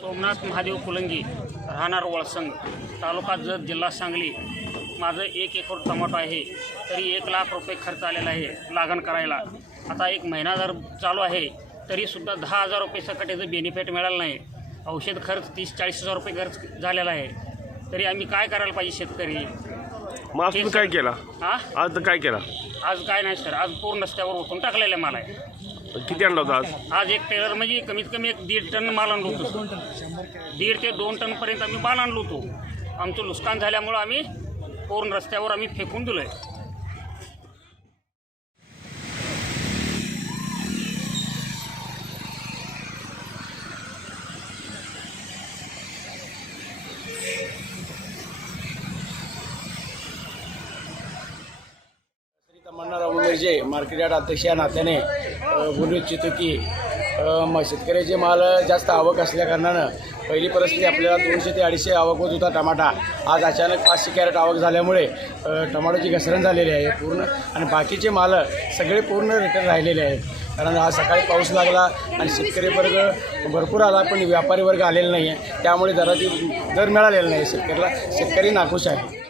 सोमनाथ महादेव कुलंगी राहणार वळसंग तालुका जत जिल्हा सांगली. माझं एक एकर टमाटो आहे तरी एक लाख रुपये खर्च आलेला आहे लागण करायला. आता एक महिना जर चालू आहे तरीसुद्धा दहा हजार रुपये सकट याचं बेनिफिट मिळालं नाही. औषध खर्च तीस चाळीस हजार रुपये खर्च झालेला आहे. तरी आम्ही काय करायला पाहिजे शेतकरी? मग आज तुम्ही काय केला? हां आज काय केला? आज काय नाही सर. आज पूर्ण रस्त्यावर उठून टाकलेला माल आहे. किती आणला होता आज? आज एक टेलर म्हणजे कमीत कमी एक दीड टन माल आणलो होतो दीड ते दोन टनपर्यंत आम्ही माल आणलो होतो. आमचं नुकसान झाल्यामुळं आम्ही पूर्ण रस्त्यावर आम्ही फेकून दिलो आहे श्री तमन्ना मार्केट यार्ड अध्यक्ष या नात्याने बोलू इच्छितो की शेतकऱ्याचे माल जास्त आवक असल्याकारणानं पहिली परिस्थिती आपल्याला दोनशे ते अडीचशे आवक होत होता टमाटा. आज अचानक पाचशे कॅरेट आवक झाल्यामुळे टमाटोची घसरण झालेली आहे पूर्ण. आणि बाकीचे माल सगळे पूर्ण रिटर्न राहिलेले आहेत. कारण आज सकाळी पाऊस लागला आणि शेतकरी वर्ग भरपूर आला पण व्यापारी वर्ग आलेला नाही आहे त्यामुळे दराची दर मिळालेला नाही शेतकऱ्याला. शेतकरी नाखुश आहे.